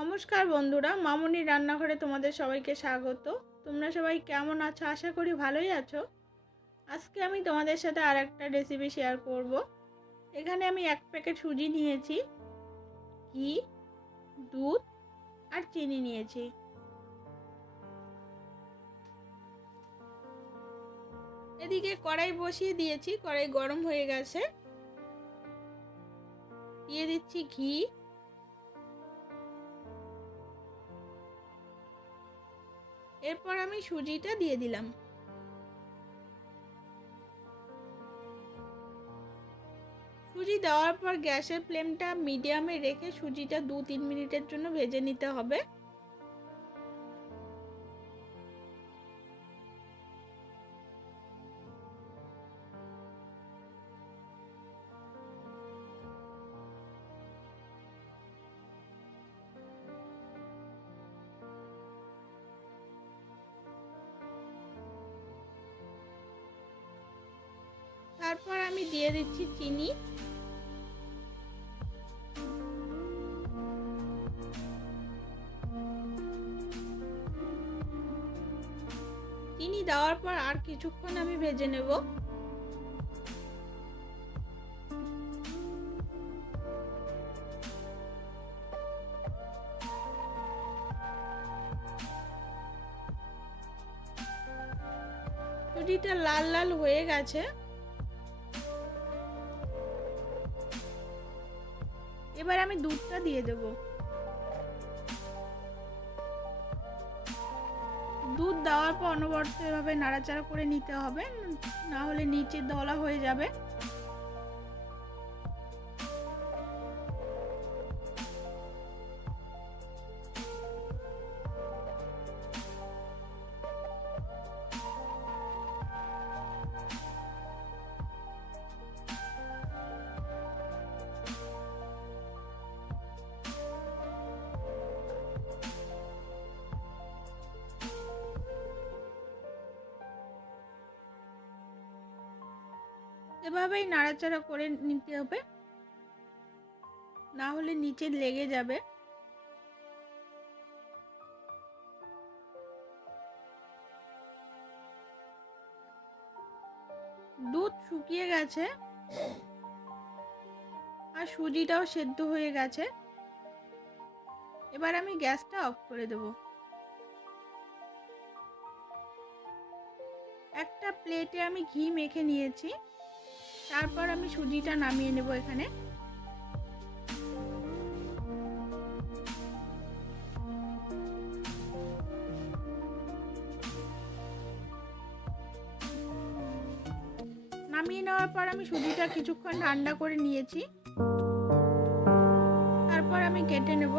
নমস্কার বন্ধুরা, মামনির রান্নাঘরে তোমাদের সবাইকে স্বাগত। তোমরা সবাই কেমন আছো? আশা করি ভালোই আছো। আজকে আমি তোমাদের সাথে আর একটা রেসিপি শেয়ার করব। এখানে আমি 1 প্যাকেট সুজি নিয়েছি, ঘি, দুধ আর চিনি নিয়েছি। এদিকে কড়াই বসিয়ে দিয়েছি, কড়াই গরম হয়ে গেছে। দিয়ে দিচ্ছি ঘি, এরপর আমি সুজিটা দিয়ে দিলাম। সুজি দেওয়ার পর গ্যাসের ফ্লেমটা মিডিয়ামে রেখে সুজিটা 2-3 মিনিটের জন্য ভেজে নিতে হবে। তারপর আমি দিয়ে দিচ্ছি চিনি। চিনি দেওয়ার পর আর কিছুক্ষণ আমি ভেজে নেব। সুজিটা লাল লাল হয়ে গেছে। এবার আমি দুধটা দিয়ে দেব। দুধ দেওয়ার পর অনবরত এভাবে নাড়াচাড়া করে নিতে হবে, না হলে নিচে দলা হয়ে যাবে। এভাবেই নাড়াচাড়া করে নিতে হবে, না হলে নিচে লেগে যাবে। দুধ শুকিয়ে গেছে আর সুজিটাও সেদ্ধ হয়ে গেছে। এবার আমি গ্যাসটা অফ করে দেব। একটা প্লেটে আমি ঘি মেখে নিয়েছি, তারপর আমি সুজিটা নামিয়ে নেব। এখানে নামিয়ে নেওয়ার পর আমি সুজিটা কিছুক্ষণ ঠান্ডা করে নিয়েছি, তারপর আমি কেটে নেব।